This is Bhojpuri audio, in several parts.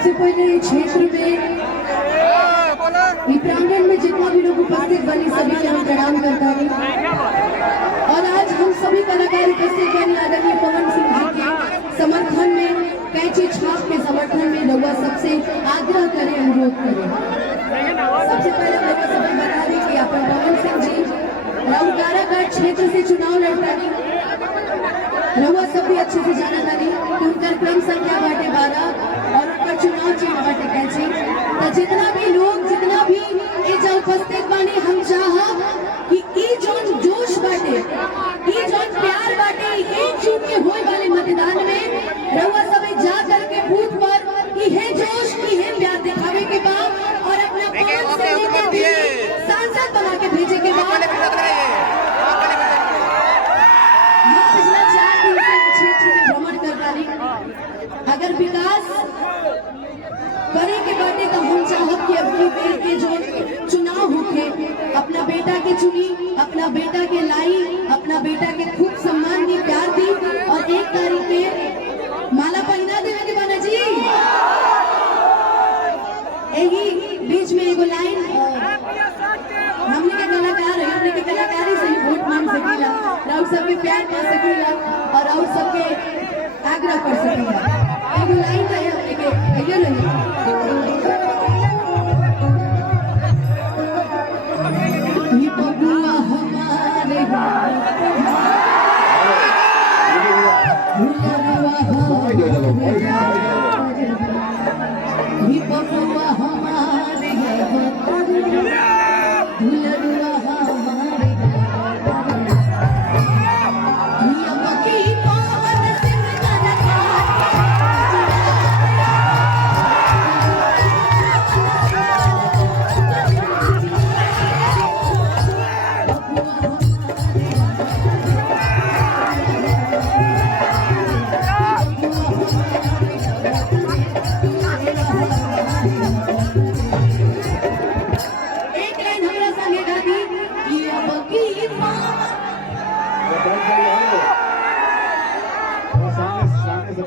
सबसे पहले क्षेत्र में प्रांगण में जितना भी लोग उपस्थित बनी सभी के हम प्रणाम करता हूँ। और आज हम सभी कलाकार उपस्थित बनी आदरणीय पवन सिंह जी के समर्थन में, कैंची छाप के समर्थन में रउआ सबसे आग्रह करें, अनुरोध करें। सबसे पहले रउआ सभी बता दें कि अपन पवन सिंह जी कारागार क्षेत्र से चुनाव लड़ता नहीं, रउआ सब भी अच्छे से जाना था कि उनका क्रम संख्या बाटे 12 और उनका चुनाव चिन्ह बाटे कैंची। तो जितना भी लोग, जितना भी एजा उपस्थित बानी, हम चाहा कि ई जोन जोश बाटे, ई जोन प्यार बाटे, एक जून के होए वाले मतदान में रउआ सब जा करके बूथ पर इहे जोश, इहे प्यार दिखावे के बाद और अपना पवन सिंह जी के सांसद बना के भेजे के बाद पिछला 4 दिन से क्षेत्र में भ्रमण कर रही। अगर विकास करे के बाटे तो हम चाहत कि अबकी बेर के जो चुनाव होके अपना बेटा के चुनी, अपना बेटा के लाई, अपना बेटा के खूब सम्मान दी, प्यार दी और 1 तारीख के माला पहना देवे के बना जी। यही बीच में एगो लाइन, हमने के कलाकार है, हमने के कलाकारी से ही वोट मांग सकेला, राउत सबके प्यार पा सकेला और राउत सबके आग्रह कर सकेला। एगो लाइन है हमने के भैया नहीं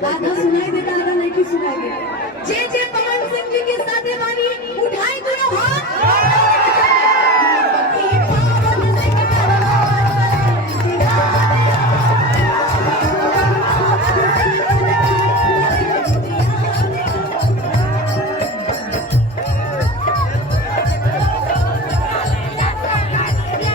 आधा सुनाई देता, आधा नहीं सुनाई देता। जे पवन सिंह जी के साथ